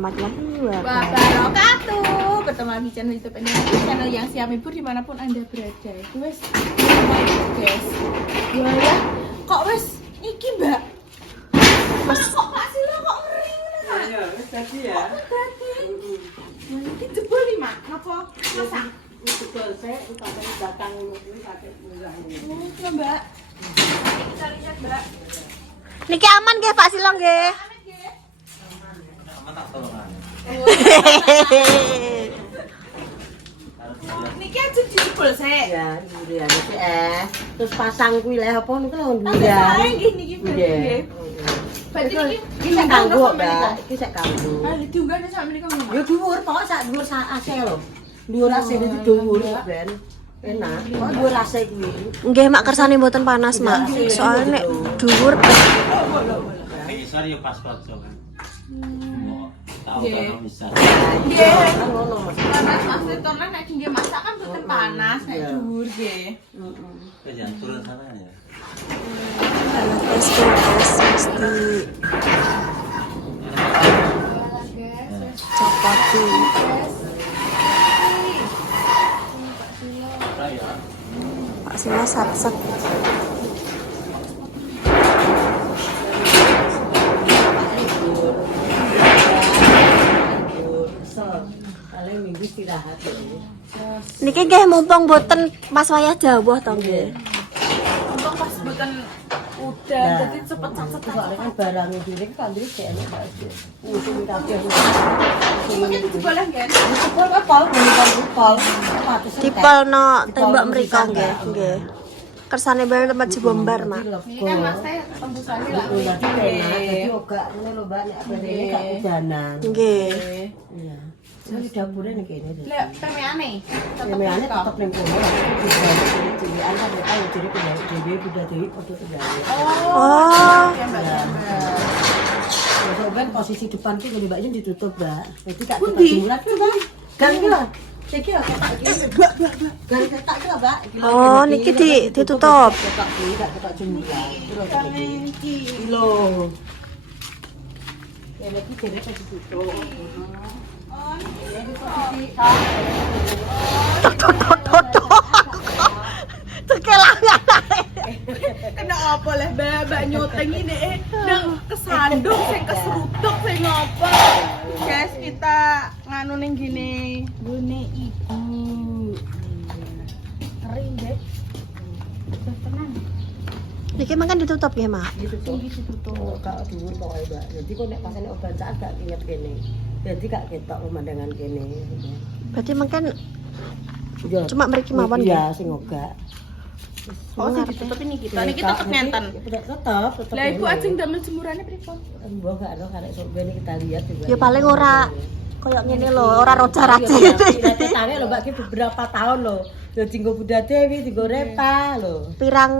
warahmatullahi wabarakatuh. Bertemu lagi channel YouTube Indonesia, channel yang siap menghibur dimanapun anda berada. Wes, guys. Ya, kok wes iki mbak? Mas kok Pak Silo kok ngering ngono Pak? Iya, wis tadi ya. Tadi. Iki jebol nih Mak, napa masak? Betul, saya utama datang ini pakai murah ini. Oh, iya Mbak. Kita lihat Mbak. Niki aman nggih Pak Silong nggih? Sama tak tolongan. Niki aja dijebol sik. Ya, durian iki terus pasang kuwi lek apa niku lho Tapi durian. saya nggih niki nggih. Berarti niki Iki sik kanggo, Mbak. Iki sik kanggo. Ah, diunggahne sak menika Mbak. Ya dhuwur, pokok sak dhuwur sak AC lho. Dhuwur AC itu dhuwur ben. Enak. Kok dhuwur AC kuwi. Nggih mak kersane mboten panas mak. Soalnya nek dhuwur Ini sorry pas pojok kan. Tahu Nggih. kan bisa. Nggih. Kan ngono Mas. Panas asli torna nek nggih masak kan mboten panas nek dhuwur nggih. Kau jangan turun sana ya. tes mesti copoti. Apa ya? Pak Silo sat-set. Paling minggu istirahat ya. Niki nggih mumpung mboten pas wayah dawuh to nggih. Untuk pas mboten udah jadi cepet-cepet Soalnya kan barangnya diri kan diri kayak enak banget. Musim kabeh. mungkin boleh nggak? Pol pol pol. Dipelno tembok mriko nggih, nggih. Kersane bae tempat dibombar mak. Ini kan mas teh tembusannya lah. Jadi enak, jadi ogak ngene lho Mbak, nek apa ini gak hujanan. Nggih. Iya. Jadi dapurnya nih kayaknya deh. Lek permeane. Kemeannya tetap ning kono. Cilik-cilik kan mereka ya jadi punya dhewe udah dhewe padha tinggalnya. Oh. Ya Mbak. Ya kan posisi depan ki ngene Mbak ini ditutup, Mbak. Jadi gak kita jemuran tuh, Mbak. Gang iki lho. Iki lho ketak iki. Gang ketak iki lho, Mbak. Oh, niki ditutup. Ketak iki gak ketak jemuran. Iki. Lho. Ya lagi jadi ditutup. Cekelangan. Kena apa lah mbak nyoteng ini nang kesandung sing keseruduk sing ngapa guys kita nganu ning gini gune ibu kering deh tenang Niki makan ditutup nggih mak. Ditutup. Gak dhuwur pokoke, Mbak. Jadi kok nek pasane bacaan gak inget kene. Jadi gak ketok pemandangan kene. Berarti makan Iya. cuma mriki mawon Iya, nggih. sing ogak. oh sing ditutup ini kita niki tetep ngenten Tetep. lah ibu ajeng damel jemurannya pripun Mbok gak ero karek sok ben kita lihat juga. Ya paling ora koyo ngene lho, ora rojar-rajar. Tange lho Mbak ki beberapa tahun lho. Yo dinggo Bunda Dewi, dinggo Repa lho. Pirang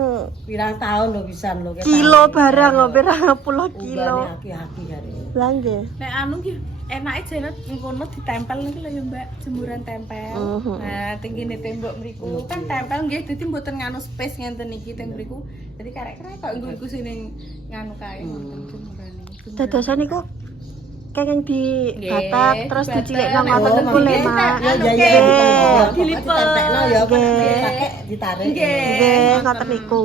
Pirang tahun lho pisan lho. kilo barang lho, pirang puluh kilo. Aki-aki kare. Lah nggih. nek anu ki enake jane ngono ditempel niki lho ya Mbak jemuran tempel nah tinggi tembok mriku kan tempel nggih dadi mboten nganu space ngenten iki teng mriku dadi karek-karek kok nggo sing nganu kae ngoten jemurane Dadosan niku kenging di Nggih, batak terus dibatak. dicilikno Nek ngoten boten niku lho nggih, mak. Ya ya Oke. ya. Dilipet. Ditekno ya apa Nggih. pakai ditarik. Nggih. Nggih, ngoten niku.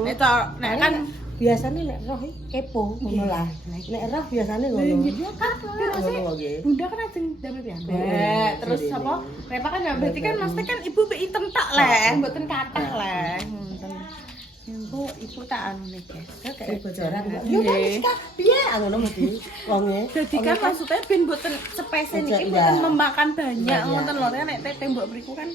nek to nek kan Biasanya nek roh iki kepo ngono lah. Nek roh biasanya ngono. kan Ngono nggih. Bunda kan ajeng damel piyambak terus apa Repa kan ya berarti kan maksudnya kan ibu be item tak leh mboten kathah leh ngoten ibu tak anu nih guys Kayak bocoran. Nggih. Yo wis Kak, piye ngono mesti wonge. Jadi kan maksudnya ben boten spesies niki Iya. boten memakan banyak Iya, iya. ngoten lho nek tembok mriku kan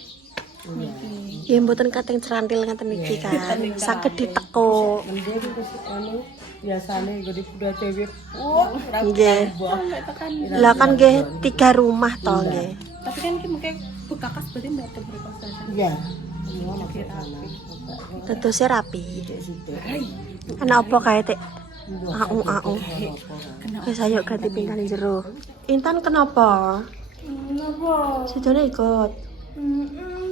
niki. Ya mboten kating cerantil ngeten niki kan. Saged diteko. Mendhe wis anu biasane ngene Bunda Dewi. Ora Nggih. Sampai tekan. Lah kan nggih 3 rumah to nggih. Tapi kan iki mungkin bekakas berarti mbak tembok saja. Iya. Semua lagi sana. Dadose rapi. Situ. Ana apa kae Tik? Au. Wis ayo ganti pinggan jero. Intan kenapa? Kenapa? Sejane ikut.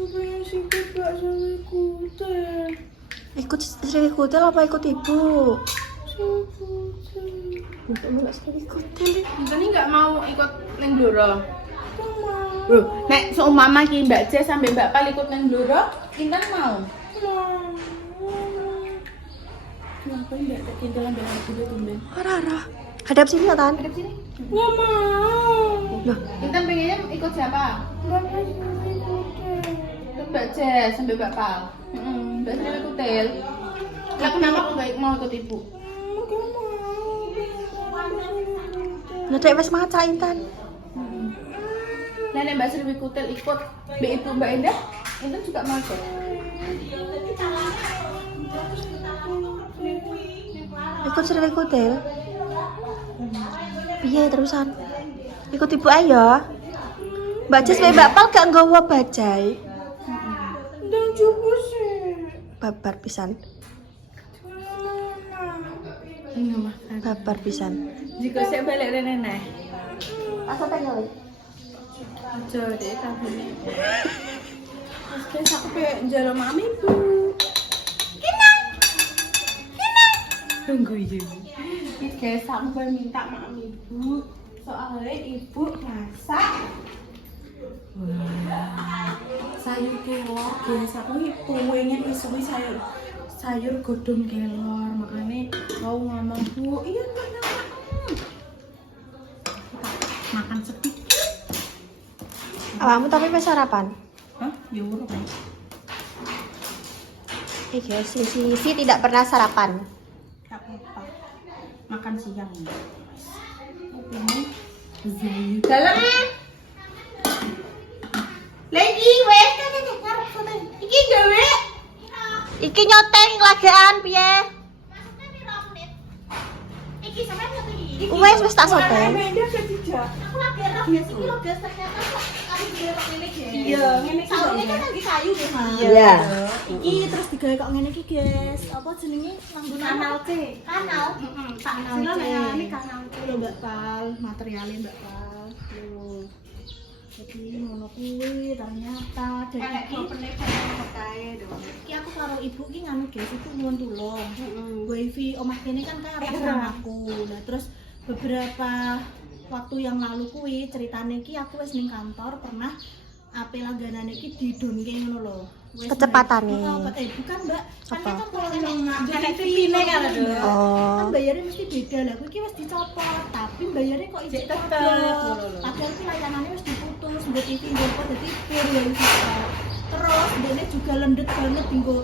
Pengen sikit gak sama ikutan. Ikut Sri Kutil apa ikut ibu? Ikutan. Untuk mulai sekali kotel. Intan ini nggak mau ikut neng Blora. Nek seumpama ki Mbak C sampai Mbak Pal ikut neng Blora, Intan mau. Kenapa Mbak C Intan ambil dulu tumben? Rara. Hadap sini ya, Tan. Ada sini. Nggak mau. Loh, Intan pengennya ikut siapa? Ikut Mbak C sampai Mbak Pal. Mbak C ikut Tel. Lah kenapa kok nggak mau ikut ibu? ngedek wes maca Intan. Nenek Mbak Sri Kutel ikut, Mbak Ibu Mbak Indah, Intan juga mau ikut. Ikut Sri Kutel. Piye terusan? Ikut ibu ayo. Mbak Jes Mbak Pal gak nggawa bajai. Ndang cukup sih. Babar pisan. Babar pisan. Jika saya balik nenek. Asa pengen. Aja deh kabune. Terus aku pe njalo mami Bu. Kinang. Tunggu aja. Guys, aku pengen minta mami Bu. Soalnya ibu masak. Sayur kelor, guys. Aku ini pengen isuwi sayur godong kelor. Makanya mau ngomong Bu, iya makan sedikit. Awakmu tapi wis sarapan? Hah? Ya urut kan. Guys, si tidak pernah sarapan. Tak apa. Makan siang. Dalam. Lagi wes kan ngarep soten. Iki gawe. Iki nyoteng lagean piye? Iki sampe satu iki. Wes tak soteng. Beda ketiga. Aku lagi roh ya iki lho guys ternyata kok kali derok ngene guys. Iya, ngene iki. Saune kan lagi kayu deh, Mas. Iya. Iki terus digawe kok ngene iki, guys. Apa jenenge? Nganggo Kanal C. Kanal. Kanal C. Ini kanal C lho, Mbak Pal. Materialnya Mbak Pal. Loh. Jadi ngono kuwi ternyata jadi iki iki aku karo ibu ki nganu guys, itu nuwun tulung. Wifi omah kene kan karo aku. Nah, terus beberapa waktu yang lalu kuwi ceritane ki aku wis ning kantor pernah AP langganane ki didonke ngono lho. Wis Kecepatane. Bukan Mbak. Kan Apa? kan kalau ngambil TV-ne kan lho. Oh. kan bayarnya mesti beda lah. Kuwi ki wis dicopot, tapi bayarnya kok isih Tetep, tetep. ngono lho. Padahal ki layanannya wis diputus, mbok TV mbok dadi pur ya wis. Terus dene juga lendet banget dinggo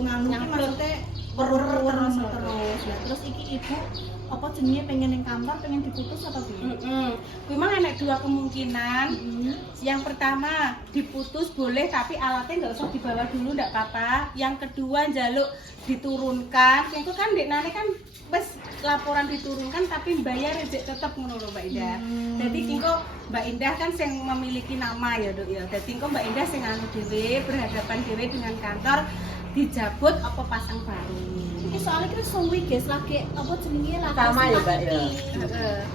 nganu ki maksudnya terus. Lah terus iki ibu apa jenenge pengen ning kantor pengen diputus apa piye? Kuwi mah enek dua kemungkinan. Yang pertama diputus boleh tapi alatnya nggak usah dibawa dulu nggak apa-apa. Yang kedua njaluk diturunkan. Itu kan deknane kan wis laporan diturunkan tapi bayar tetep ngono lho Mbak Indah. Jadi engko Mbak Indah kan sing memiliki nama ya Dok ya. Jadi engko Mbak Indah sing anu dhewe berhadapan dhewe dengan kantor dijabut apa pasang baru. Iki soalnya kita suwi guys lagi apa jenenge lagi Sama ya, Mbak, ya?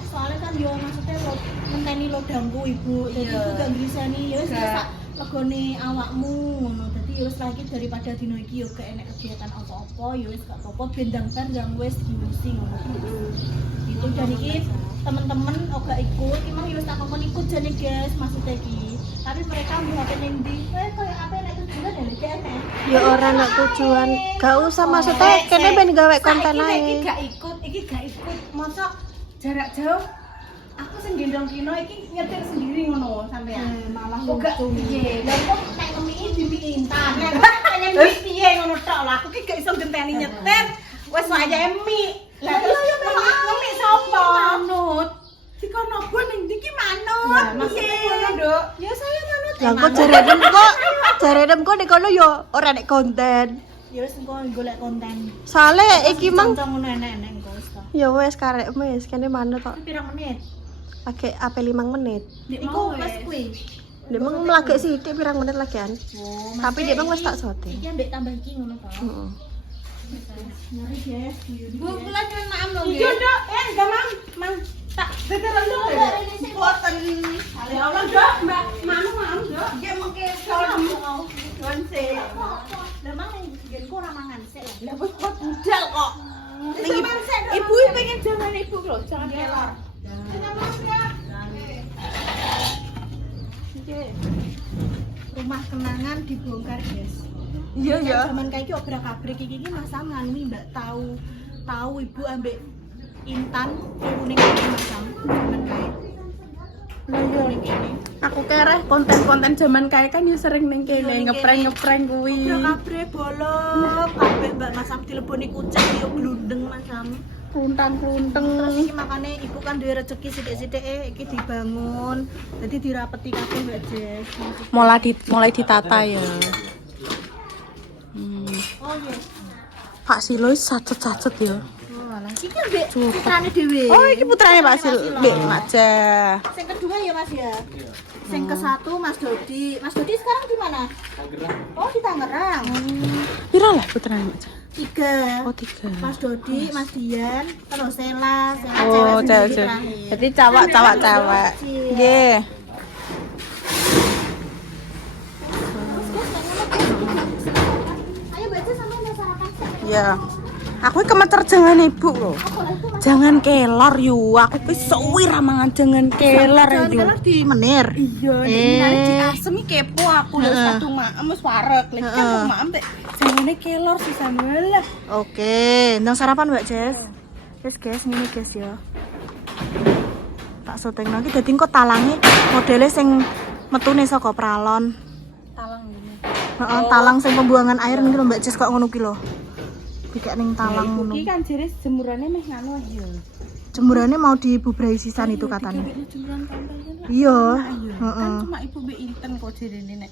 Soalnya kan yo maksudnya lo ngenteni lo dangku ibu jadi Iya. ibu gak ngrisani ya wis Gak. sak legone awakmu ngono dadi ya wis lagi daripada dino iki yo gak enek kegiatan apa-apa ya wis gak apa-apa bendang-bendang wis diurusi ngono itu dan iki temen-temen gak ikut emang ya wis tak ngomong ikut jane guys maksudnya iki tapi mereka melihat ning ndi koyo apa nek tujuan ya lek enek Ya orang nak tujuan. Gak usah maksudnya kene ben gawe konten Iki ae. gak ikut. Masa jarak jauh aku sing gendong Kino iki nyetir sendiri ngono sampean. malah Kok gak piye? Lah kok nek ngemi di Intan. Nek pengen piye ngono tok lah. Aku ki gak iso genteni nyetir. Wes wayahe mi. Lah terus ngemi sapa? Manut. Dikono gua ning ndi ki manut. Lah maksudnya ngono, Nduk. Ya saya manut. Lah kok jaredem kok nek kono yo ora nek konten. Ya wis engko golek konten. Soale iki mang Contoh ngono enek-enek engko wis to. ya wes karek wes kene manut kok. Pirang menit? Pakai AP 5 menit. Iku wis kuwi. Dia mang melagek sithik pirang menit lagian. Oh, Tapi dia mang wis tak sote. iki ambek tambah iki ngono to. Heeh. Nyari guys. Bu kula nyuwun maaf lho nggih. Iya, Nduk. Enggak, Mang. Tak deteran lho. Boten. Ya Allah, Nduk. Mbak, manu, Nduk. Nggih mengke salam. Nuwun sih. Lah mang ning nggenku ora mangan sik lah. Lah wis kok budal kok. Ibu pengen jangan ibu loh, jangan kelor. Rumah kenangan dibongkar, guys. Iya ya. Zaman kayak iki obrak-abrik iki Masam nganu Mbak tahu ibu ambek Intan kuning Masam zaman kayak. Lah iya. Aku kere konten-konten zaman kayak kan yo sering ning kene ngeprank kuwi. Obrak-abrik bolong kabeh Mbak Masam dileboni kucing yo glundeng Masam. Kluntang-klunteng. Terus iki makane ibu kan duwe rezeki sithik-sithik iki dibangun. Dadi dirapeti kabeh Mbak Jess. Mulai ditata ya. Oh iya. Pak Silo sacet-sacet ya. Oh alah. Iki mbek putrane dhewe. Oh, iki putrane Pak Sil. Mbek Maja. Sing kedua ya Mas ya. Sing ke satu Mas Dodi. Mas Dodi sekarang di mana? Tangerang. Oh di Tangerang. Piro lah putrane Maja? 3. Oh 3. Mas Dodi, Mas Dian, terus Sela Oh, cewek cewek. sendiri terakhir. Jadi cawak-cawak. Nggih. Ayo baca sampai ada sarapan. Ya. Aku kemeter jangan ibu loh. Jangan kelor yu. Aku wis suwi ra mangan jangan kelor yu. Jangan di menir. Iya, nek di asem iki kepo aku lho kadung maem wis wareg. Lek kadung maem teh jangane kelor sisan walah. Oke, ndang sarapan Mbak Jess. Wes guys, ngene guys ya. Tak syuting lagi dadi kok talange modele sing metune saka pralon. Talang ngene. Heeh, talang sing pembuangan air nih lho Mbak Jess kok ngono ki lho. Dikek ning talang ngono. Iki kan jere jemurane meh nganu aja. Jemurannya mau dibubrai sisan itu katanya. Jemuran kampanye. Iya, Kan heeh. cuma ibu be Inten kok jerene nek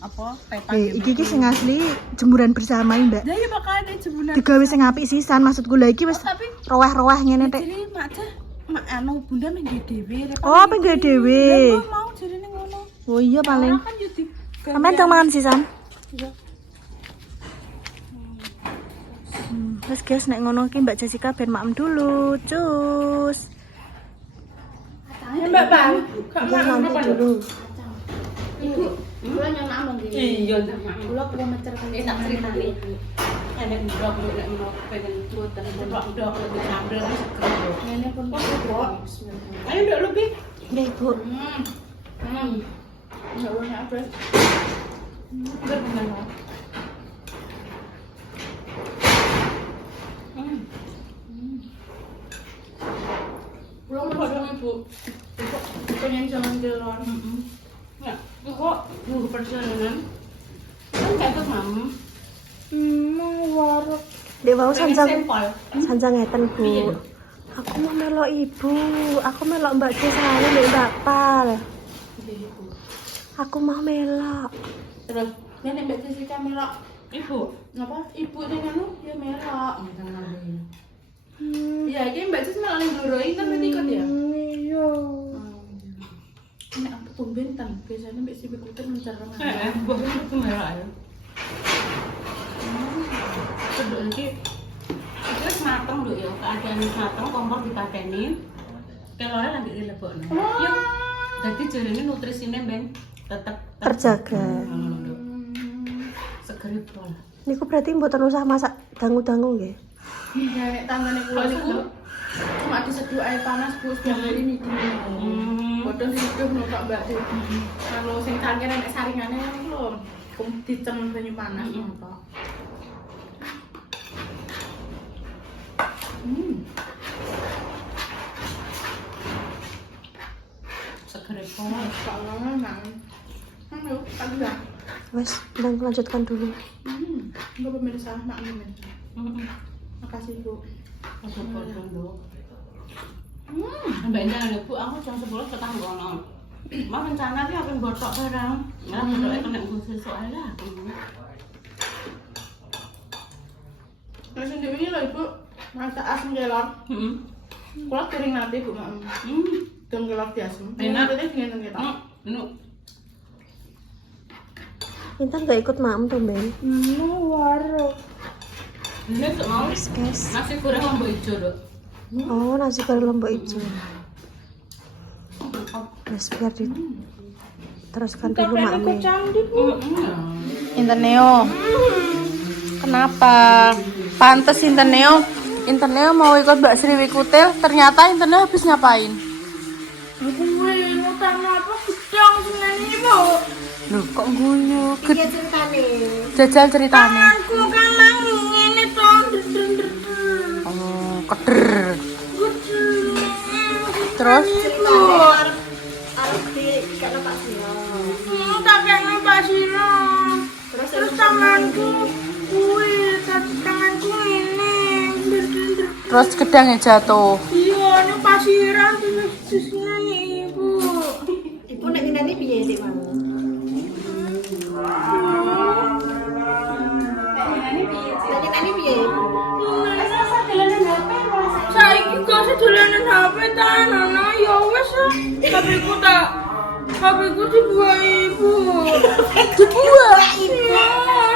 apa petak. Iki sing asli jemuran bersama Mbak. Lah ya bakal ada jemuran. Digawe sing apik sisan maksudku lha iki wis Tapi roweh-roweh ngene tek. jadi mak anu bunda mengge dhewe. Oh, pengen dhewe. Mau jerene ngono. Oh iya paling. Kan yo di Sampeyan ndang mangan sisan? Terus guys, nek ngono ki Mbak Jessica ben maem dulu. Cus. Ya Mbak Bang. Kak Nanti dulu. Ibu, kula nyonak mong ngene. Iya, nyonak. Kula perlu mecer kan tak critani. Enek ndok nek ngono pengen tuweten ndok lebih ngambil seger. Ngene pun kok. Ayo ndok lebih. Nggih, Bu. Enggak banyak apa. Enggak banyak. Belum ada ibu. Pengen jangan kelor. Ya, kok 2% kan kayak mam. Warung. Dek wau sanjang Sampel. sanjang ngeten, Bu. Aku mau melok ibu, aku melok Mbak Jess ae Mbak Bapal. Aku mau melok. Terus nenek Mbak Jessica melok ibu. Apa? Ibu dengan anu ya melok. Iya, iki Mbak Jess melok ning Bloroi kan berarti ikut ya? Iya. Nek aku tumben tan, biasanya Mbak Sibi Putih mencereng. Mbak itu melok ya. Seduk iki wis mateng lho ya, keadaan wis mateng kompor dipateni. Kelore lagi dilebokno. Yuk. Dadi jarene nutrisine ben tetep Terjaga. segeri pol. Niku berarti mboten usah masak dangu-dangu nggih. Ya nek tangane kula niku cuma diseduh air panas Bu setiap hari niki. Bodho diseduh tok Mbak Dik. Kalau sing cangkir nek saringane lho dicem banyu panas tok. Segeri pol. Kalau nang ayo, tak bisa. Wes, ndang lanjutkan dulu. Enggak pemirsa, nak pemirsa. Makasih Bu. Mbak Indah ada Bu, aku jam 10 ke Tanggono. Mau rencana sih akan botok barang. Malah botoknya kena gusir soalnya. Nah sendiri ini loh Ibu, masak asam kelor. Kalau kering nanti Bu, dong kelor di asam. Enak. Nanti dengan kita. Enak. Intan gak ikut maem tumben. Warung. Ini tuh mau Guys. nasi goreng lombok hijau dok. Oh, nasi goreng lombok hijau. Wes biar teruskan dulu maemnya. Inten Neo. Kenapa? Pantes Inten Neo Internnya mau ikut Mbak Sriwi Kutil, ternyata internnya habis ngapain? Gue ngutang apa gedang seneng ibu. Loh, kok guyu? Iya ceritane. Jajal ceritanya. Aku kan mangi ngene to. Oh, keder. Terus Arep di kena Pak Silo. Tak kena Pak Silo. Terus tanganku tanganku ini. terus gedangnya jatuh. Iya, ini pasiran terus nih ibu. Ibu nek ngene piye sih, Mang? Ngene piye? Saiki kok sedolanan HP ta Nana ya wis HP-ku tak HP-ku dibuang ibu. Dibuang. Iya,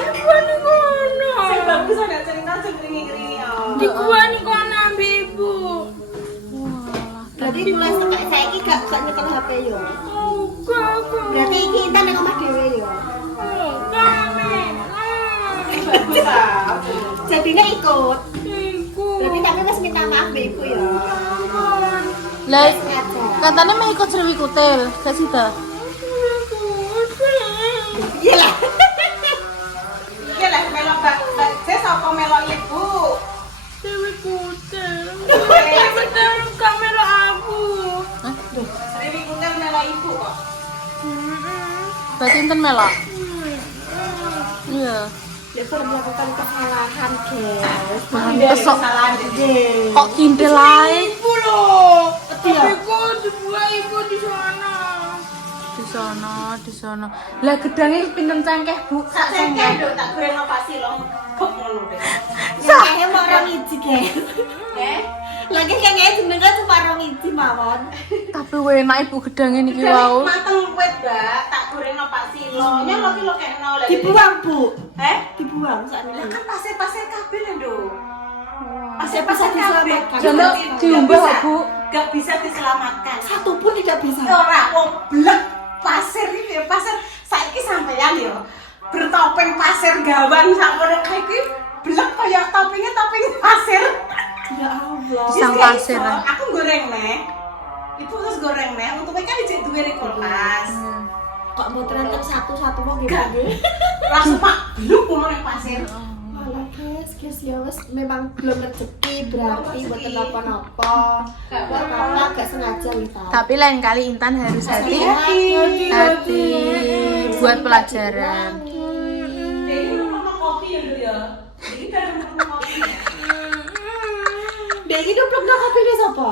dibuang ning kono. Sing bagus ana cerita sing ngringi-ngringi ya. Dibuang ning kono ambil ibu. Berarti mulai saiki gak nyekel HP yo. Kok Berarti iki intan nang omah dhewe yo. kami. Bagus ah. Jadinya ikut. Iku. Berarti tapi wis minta maaf mbek ibu ya. Lah, Sengaja. katanya mau ikut Sriwi Kutil, gak sih ta? Iya lah. Iya lah, melok Mbak Jess apa melok Ibu? Dewi Kutel. Betul kamera aku. Sriwi Kutil melok Ibu kok. Berarti enten melok. Iya. Dia sudah melakukan kesalahan, guys. Pantes kok Guys. kok kindel ae. Ibu loh. Tapi dibuang ibu di sana. Di sana. Lah gedangnya pinten cengkeh, Bu? Sak cengkeh nduk tak goreng apa sih lo? Kok ngono deh. Kayaknya mau orang iji, guys. Eh, Lagi kayaknya jenengan cuma orang iji mawon. Tapi enak Ibu gedangnya niki dari wau. mateng wet, Mbak. Tak goreng apa sih lo? Nyolok ki lo kayak nol. Dibuang, Bu. Eh? Dibuang saat Lah ini. kan pasir-pasir kabeh lho, Nduk. Bisa Pasir-pasir kabeh. diselamatkan. Jono diumbah, Bu. Gak bisa diselamatkan. Satu pun tidak bisa. Ora wong blek pasir iki pasir saiki sampeyan yo bertopeng pasir gawan sakmono kae iki blek kaya topengnya topeng pasir. Ya Allah. Pisang Wis, guys, pasir. so, aku goreng neh. Ibu terus goreng neh untuk kan dijek duwe ning kulkas. Kok mau terangkan satu-satu mau Gak. gimana? Langsung pak bluk ngono ning pasir. Malah guys ya wes memang belum rezeki berarti buat kenapa-napa. Apa gak sengaja nih Pak. Tapi lain kali Intan harus hati-hati buat pelajaran. Ini rumah kopi ya, Nduk ya. Ini kan rumah kopi. Dek ini belum dah kopi ini siapa?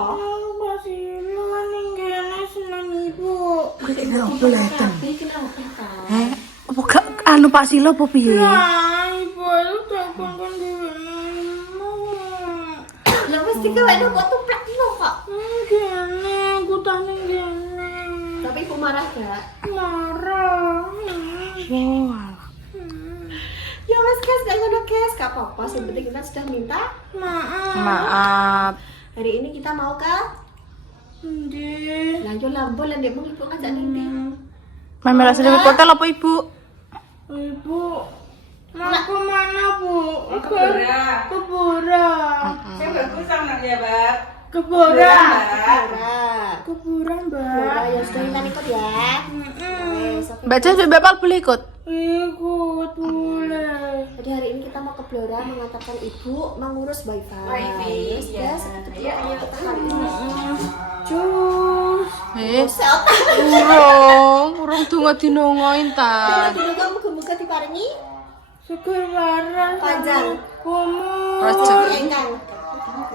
Pasila ning kene seneng ibu. Kenapa lah itu? Tapi kenapa Pak? Apa gak anu Pak Silo apa piye? Nah, ibu itu telepon kan dulu. Lah mesti kowe ada kok tuplak dino kok. Gini, aku tanya gini. Tapi ibu marah gak? Marah. Ya wes guys, gak ngono guys, gak apa-apa. Yang penting kita sudah minta. Maaf. Maaf. Hari ini kita mau ke Ndi. lanjut lambol dan dia mau ibu ngajak Nindi. Mamela Sriwi Kutil apa Ibu? Ibu. Mau ke mana, Bu? Ke Bora. Ke Bora. Saya bagus sama ya, Mbak. Ke Bora. Bora. Ke Bora, Bora Mbak. ya sudah Intan ikut ya. Wes, oke. Mbak Jas Bebal boleh ikut? Ikut boleh. Jadi hari ini kita mau ke Blora mengantarkan ibu mengurus wifi. Yes, iya. yes. Itu ayo kita hari ini. Cus. Urung donga dinongo Intan. Dulu kamu muga-muga diparingi Syukur waras. panjang. Umur. Rezeki. Engkang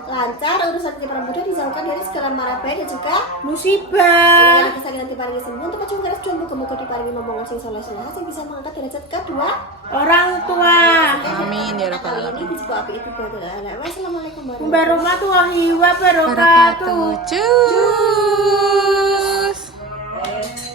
lancar urusan kehidupan muda dijauhkan dari segala mara bahaya dan juga Musibah. yang kisah nanti paringi sembuh untuk kacung garis jual muga-muga diparingi momongan sing soleh-soleh sing bisa mengangkat derajat kedua. Orang tua. Amin ya rabbal Kali ini alamin. dijebak api itu buat anak. Wassalamualaikum Warahmatullahi wabarakatuh. Barakatuh. Cus.